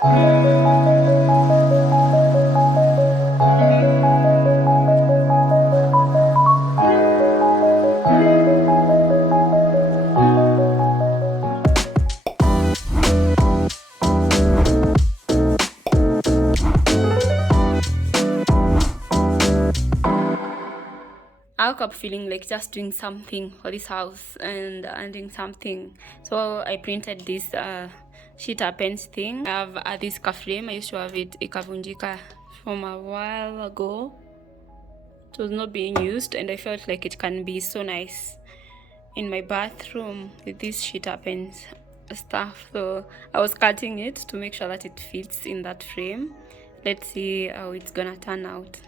I woke up feeling like just doing something for this house and doing something. So I printed this sheet pens thing. I have this frame. I used to have it 𝐤𝐞𝐧𝐝𝐢 from a while ago. It was not being used and I felt like it can be so nice in my bathroom with these sheet pens stuff. So I was cutting it to make sure that it fits in that frame. Let's see how it's gonna turn out.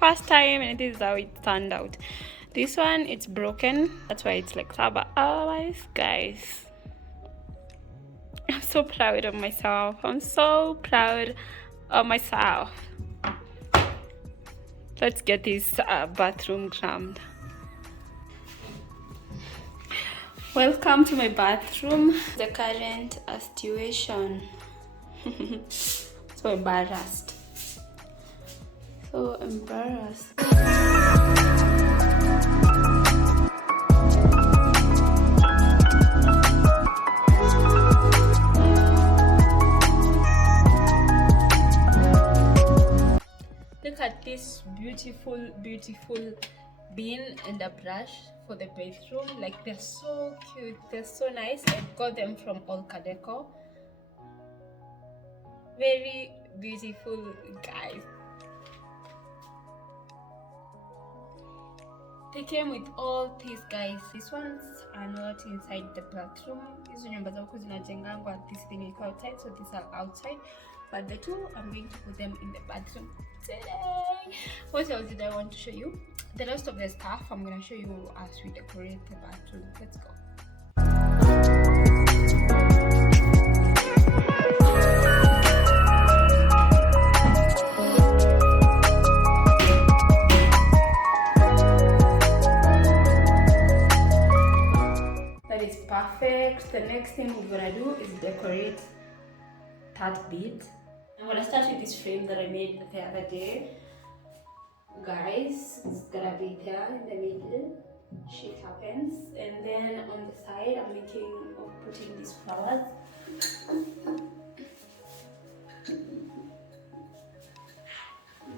First time, and this is how it turned out. This one, it's broken, that's why it's like that, but otherwise, guys, I'm so proud of myself. I'm so proud of myself. Let's get this bathroom crammed. Welcome to my bathroom. The current situation. So embarrassed. So embarrassed. Look at this beautiful bin and a brush for the bathroom. Like, they're so cute, they're so nice. I got them from Orca Decor. Very beautiful, guys. They came with all these, guys. These ones are not inside the bathroom. These nyumba za huku zinajengangwa, this thing is outside, so these are outside. But the two, I'm going to put them in the bathroom today. What else did I want to show you? The rest of the stuff I'm gonna show you as we decorate the bathroom. Let's go. Perfect. The next thing we're gonna do is decorate that bit. I'm gonna start with this frame that I made the other day, guys. It's gonna be there in the middle. Shit happens, and then on the side I'm thinking of putting these flowers. On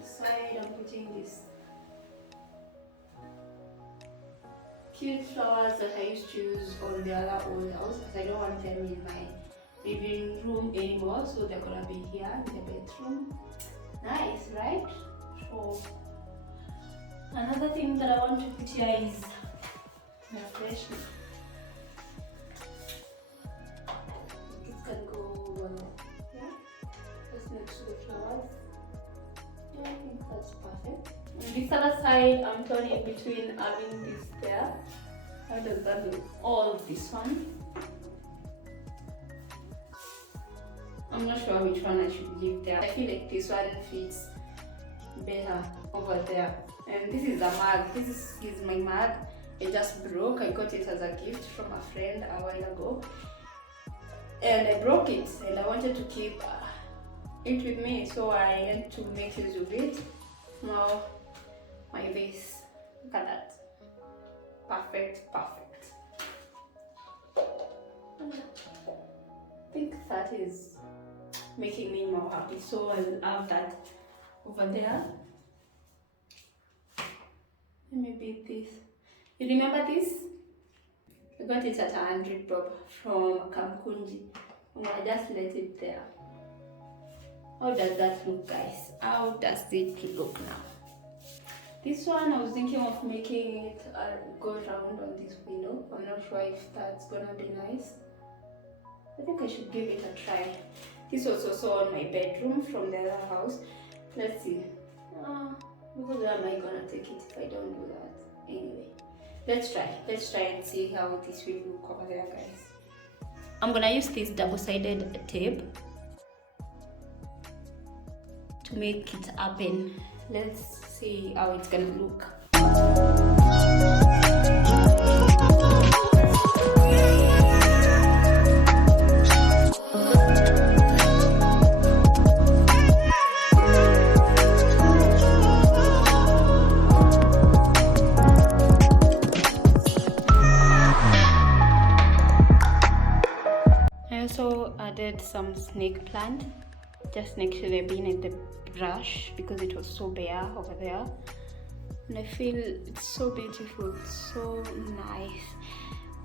the side I'm putting this cute flowers that I used to use on the other old house because I don't want them in my living room anymore, so they're gonna be here in the bedroom. Nice, right? So another thing that I want to put here is my fresh. It can go yeah, just next to the flowers. Yeah, I think that's perfect. On this other side, I'm turning between having this there. How does that look? All this one. I'm not sure which one I should leave there. I feel like this one fits better over there. And this is a mug. This is my mug. It just broke. I got it as a gift from a friend a while ago. And I broke it and I wanted to keep it with me. So I had to make use of it. Now my vase. Look at that. Perfect. I think that is making me more happy. So I'll have that over there. And maybe this. You remember this? I got it at 100 bob from 𝐤𝐞𝐧𝐝𝐢. I'm gonna just let it there. How does that look, guys? How does it look now? This one, I was thinking of making it go round on this window. I'm not sure if that's gonna be nice. I think I should give it a try. This was also on my bedroom from the other house. Let's see. Where am I gonna take it if I don't do that? Anyway, let's try and see how this will look over there, guys. I'm gonna use this double-sided tape to make it happen. Let's see how it's gonna look. I also added some snake plant just next to the bin and the brush because it was so bare over there, and I feel it's so beautiful, so nice.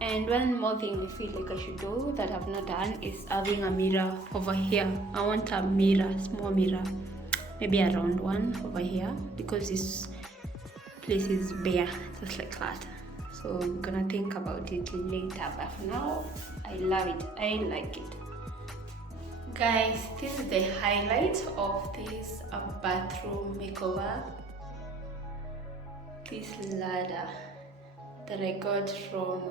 And one more thing I feel like I should do that I've not done is having a mirror over here. I want a mirror, small mirror, maybe a round one over here because this place is bare, just like that. So I'm gonna think about it later, but for now I love it, I like it. Guys, this is the highlight of this bathroom makeover. This ladder that I got from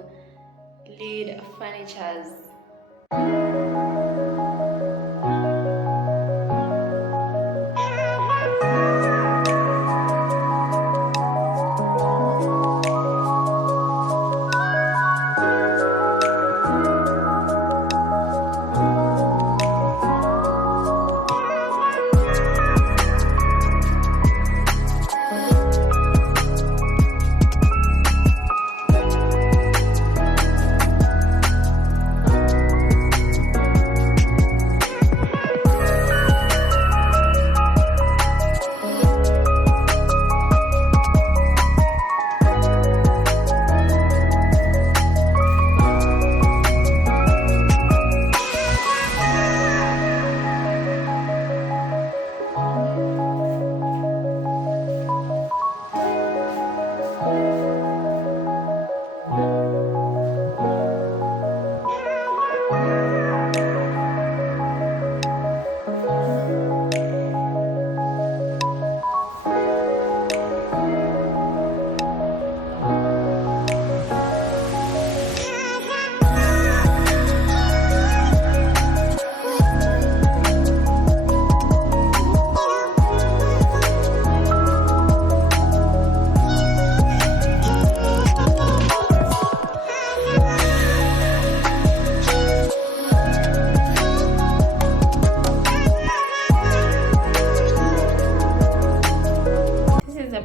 𝐤𝐞𝐧𝐝𝐢.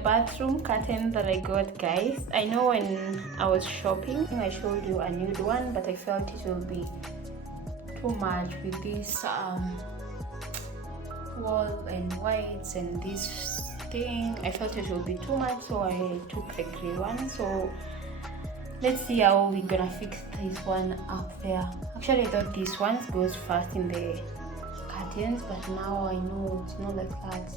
Bathroom curtain that I got, guys. I know when I was shopping I showed you a nude one, but I felt it will be too much with this wall and whites and this thing. I felt it will be too much, so I took the grey one. So let's see how we're gonna fix this one up there. Actually, I thought this one goes first in the curtains, but now I know it's not like that,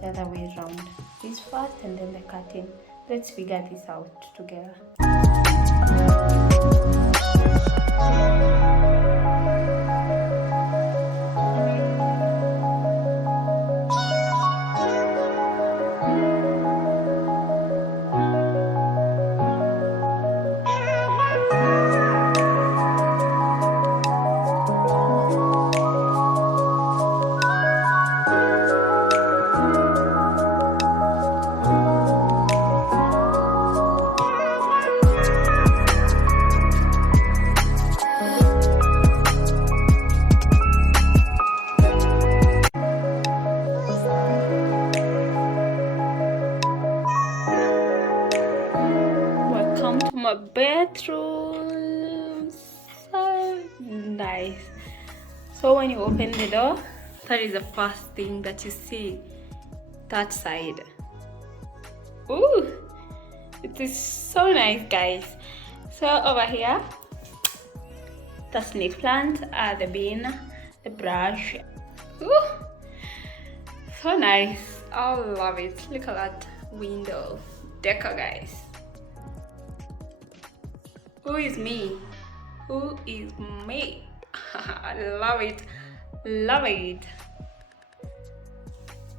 the other way around. This first and then the curtain. Let's figure this out together. My bedroom, so nice. So when you open the door, that is the first thing that you see, that side. Ooh, it is so nice, guys. So over here, the snake plant, the bin, the brush. Ooh, so nice. I love it. Look at that window decor, guys. Who is me? Who is me? I love it. Love it.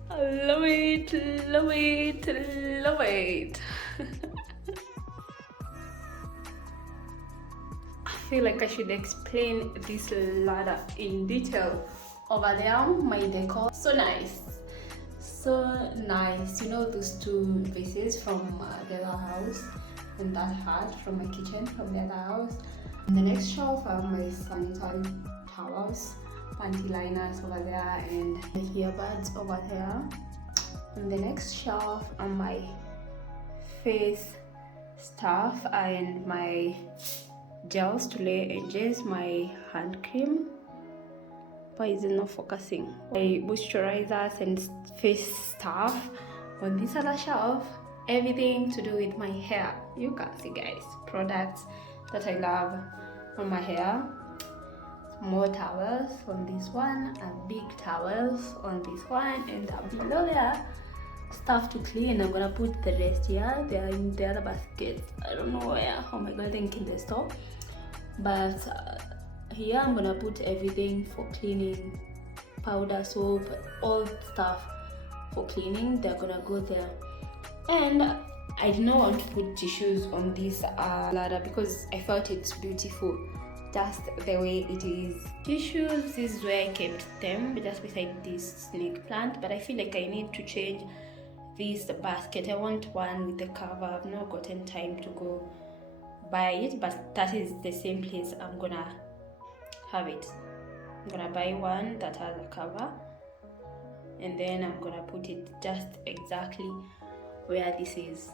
Love it, love it, love it. I feel like I should explain this ladder in detail. Over there, my decor, so nice, so nice. You know those two vases from the other house, and that hat from my kitchen from the other house. On the next shelf are my sanitary towels, panty liners over there, and the earbuds over there. On the next shelf are my face stuff and my gels to lay edges, my hand cream. Why is it not focusing? My moisturizers and face stuff. On this other shelf, everything to do with my hair. You can see, guys, products that I love on my hair. More towels on this one, and big towels on this one, and below there, stuff to clean. I'm gonna put the rest here. They are in the other basket. I don't know where. Oh my god, I think in the store. But here I'm gonna put everything for cleaning, powder, soap, all stuff for cleaning. They're gonna go there. And I did not want to put tissues on this ladder because I felt it's beautiful just the way it is. Tissues, this is where I kept them, just beside this snake plant, but I feel like I need to change this basket. I want one with the cover. I've not gotten time to go buy it, but that is the same place I'm gonna have it. I'm gonna buy one that has a cover, and then I'm gonna put it just exactly where this is.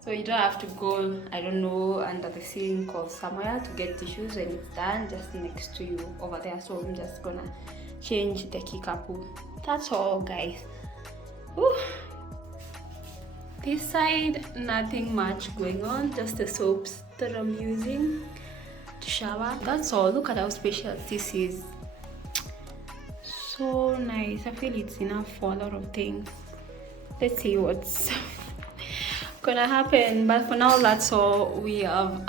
So you don't have to go, I don't know, under the sink or somewhere to get tissues. When it's done, just next to you over there. So I'm just gonna change the 𝐤𝐞𝐧𝐝𝐢. That's all, guys. Whew. This side, nothing much going on, just the soaps that I'm using to shower. That's all. Look at how special this is. So nice. I feel it's enough for a lot of things. Let's see what's gonna happen, but for now, that's all we have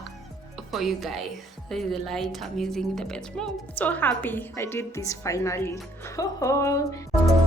for you guys. This is the light I'm using in the bedroom. So happy I did this finally. Ho ho.